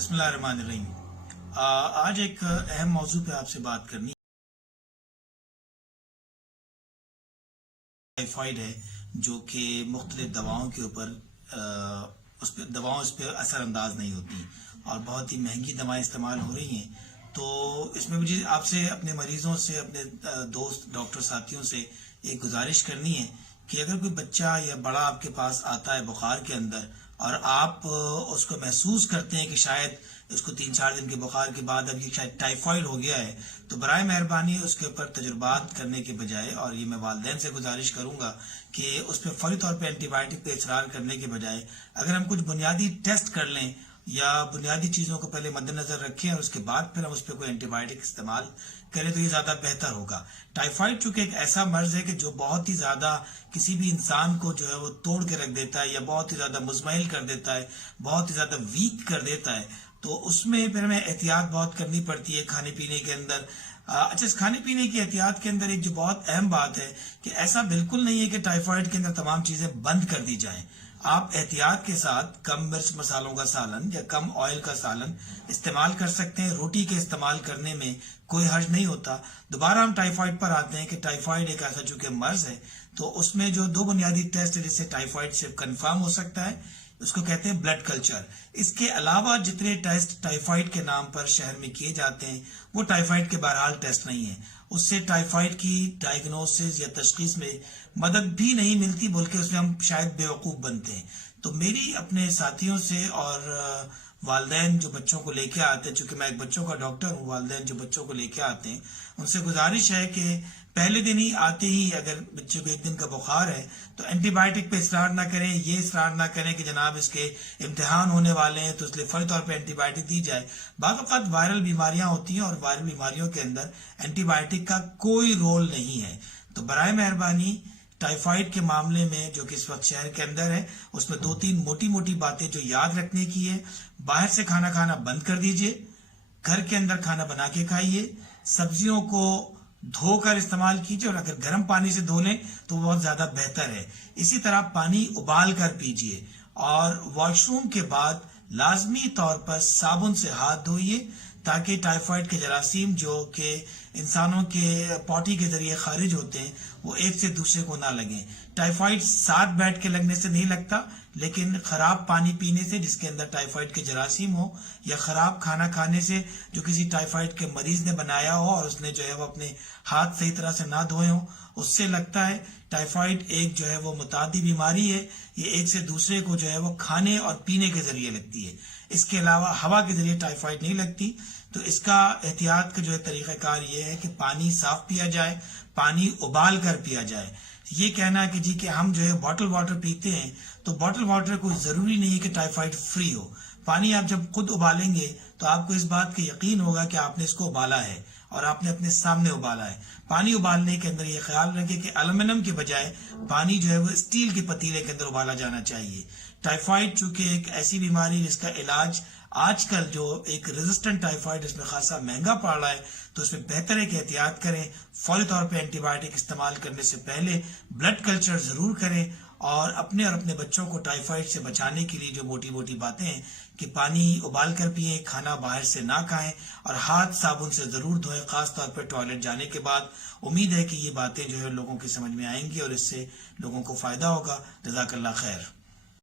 بسم اللہ الرحمن الرحیم۔ آج ایک اہم موضوع پہ آپ سے بات کرنی ٹائیفائڈ ہے، جو کہ مختلف دواؤں کے اوپر اس پہ اثر انداز نہیں ہوتی اور بہت ہی مہنگی دوائیں استعمال ہو رہی ہیں۔ تو اس میں مجھے آپ سے، اپنے مریضوں سے، اپنے دوست ڈاکٹر ساتھیوں سے ایک گزارش کرنی ہے کہ اگر کوئی بچہ یا بڑا آپ کے پاس آتا ہے بخار کے اندر اور آپ اس کو محسوس کرتے ہیں کہ شاید اس کو 3-4 دن کے بخار کے بعد اب یہ شاید ٹائیفائڈ ہو گیا ہے، تو برائے مہربانی اس کے اوپر تجربات کرنے کے بجائے، اور یہ میں والدین سے گزارش کروں گا کہ اس پہ فوری طور پہ اینٹی بائیوٹک پہ اصرار کرنے کے بجائے اگر ہم کچھ بنیادی ٹیسٹ کر لیں یا بنیادی چیزوں کو پہلے مد نظر رکھیں اور اس کے بعد پھر ہم اس پہ کوئی اینٹی بائیوٹک استعمال کریں تو یہ زیادہ بہتر ہوگا۔ ٹائیفائڈ چونکہ ایک ایسا مرض ہے کہ جو بہت ہی زیادہ کسی بھی انسان کو جو ہے وہ توڑ کے رکھ دیتا ہے یا بہت ہی زیادہ مزمحل کر دیتا ہے، بہت ہی زیادہ ویک کر دیتا ہے، تو اس میں پھر ہمیں احتیاط بہت کرنی پڑتی ہے کھانے پینے کے اندر۔ اچھا، اس کھانے پینے کی احتیاط کے اندر ایک جو بہت اہم بات ہے کہ ایسا بالکل نہیں ہے کہ ٹائیفائڈ کے اندر تمام چیزیں بند کر دی جائیں۔ آپ احتیاط کے ساتھ کم مرچ مسالوں کا سالن یا کم آئل کا سالن استعمال کر سکتے ہیں۔ روٹی کے استعمال کرنے میں کوئی حرج نہیں ہوتا۔ دوبارہ ہم ٹائیفائڈ پر آتے ہیں کہ ٹائیفائڈ ایک ایسا چونکہ مرض ہے، تو اس میں جو 2 بنیادی ٹیسٹ جس سے ٹائیفائڈ سے کنفرم ہو سکتا ہے، اس کو کہتے ہیں بلڈ کلچر۔ اس کے علاوہ جتنے ٹیسٹ ٹائیفائڈ کے نام پر شہر میں کیے جاتے ہیں وہ ٹائیفائڈ کے بہرحال ٹیسٹ نہیں ہیں۔ اس سے ٹائیفائڈ کی ڈائگنوسس یا تشخیص میں مدد بھی نہیں ملتی، بلکہ اس میں ہم شاید بیوقوف بنتے ہیں۔ تو میری اپنے ساتھیوں سے اور والدین جو بچوں کو لے کے آتے ہیں، چونکہ میں ایک بچوں کا ڈاکٹر ہوں، والدین جو بچوں کو لے کے آتے ہیں ان سے گزارش ہے کہ پہلے دن ہی آتے ہی اگر بچے کو 1 دن کا بخار ہے تو اینٹی بائیوٹک پہ اصرار نہ کریں، یہ اصرار نہ کریں کہ جناب اس کے امتحان ہونے والے ہیں تو اس لیے فوری طور پہ اینٹی بائیوٹک دی جائے۔ بعض اوقات وائرل بیماریاں ہوتی ہیں اور وائرل بیماریوں کے اندر اینٹی بائیوٹک کا کوئی رول نہیں ہے۔ تو برائے مہربانی ٹائیفائڈ کے معاملے میں جو کہ اس وقت شہر کے اندر ہے، اس میں 2-3 موٹی موٹی باتیں جو یاد رکھنے کی ہے۔ باہر سے کھانا کھانا بند کر دیجئے، گھر کے اندر کھانا بنا کے کھائیے، سبزیوں کو دھو کر استعمال کیجئے اور اگر گرم پانی سے دھو لیں تو بہت زیادہ بہتر ہے۔ اسی طرح پانی ابال کر پیجئے اور واش روم کے بعد لازمی طور پر صابن سے ہاتھ دھوئیے تاکہ ٹائیفائڈ کے جراثیم جو کہ انسانوں کے پوٹی کے ذریعے خارج ہوتے ہیں وہ ایک سے دوسرے کو نہ لگیں۔ ٹائیفائڈ ساتھ بیٹھ کے لگنے سے نہیں لگتا، لیکن خراب پانی پینے سے جس کے اندر ٹائیفائڈ کے جراثیم ہو، یا خراب کھانا کھانے سے جو کسی ٹائیفائڈ کے مریض نے بنایا ہو اور اس نے جو ہے وہ اپنے ہاتھ صحیح طرح سے نہ دھوئے ہوں، اس سے لگتا ہے۔ ٹائیفائڈ ایک جو ہے وہ متعدی بیماری ہے، یہ ایک سے دوسرے کو جو ہے وہ کھانے اور پینے کے ذریعے لگتی ہے۔ اس کے علاوہ ہوا کے ذریعے ٹائیفائڈ نہیں لگتی۔ تو اس کا احتیاط کا جو ہے طریقہ کار یہ ہے کہ پانی صاف پیا جائے، پانی ابال کر پیا جائے۔ یہ کہنا کہ جی کہ ہم جو ہے باٹل واٹر پیتے ہیں، تو باٹل واٹر کوئی ضروری نہیں ہے کہ ٹائیفائڈ فری ہو۔ پانی آپ جب خود ابالیں گے تو آپ کو اس بات کا یقین ہوگا کہ آپ نے اس کو ابالا ہے اور آپ نے اپنے سامنے ابالا ہے۔ پانی ابالنے کے اندر یہ خیال رکھیں کہ ایلومینیم کے بجائے پانی جو ہے وہ اسٹیل کے پتیلے کے اندر ابالا جانا چاہیے۔ ٹائیفائڈ چونکہ ایک ایسی بیماری جس کا علاج آج کل جو ایک ریزسٹنٹ ٹائیفائڈ اس میں خاصا مہنگا پڑ رہا ہے، تو اس میں بہتر ہے کہ احتیاط کریں۔ فوری طور پہ اینٹی بائیوٹک استعمال کرنے سے پہلے بلڈ کلچر ضرور کریں، اور اپنے بچوں کو ٹائیفائڈ سے بچانے کے لیے جو موٹی موٹی باتیں ہیں کہ پانی ابال کر پئیں، کھانا باہر سے نہ کھائیں اور ہاتھ صابن سے ضرور دھوئیں، خاص طور پر ٹوائلٹ جانے کے بعد۔ امید ہے کہ یہ باتیں جو ہے لوگوں کی سمجھ میں آئیں گی اور اس سے لوگوں کو فائدہ ہوگا۔ جزاک اللہ خیر۔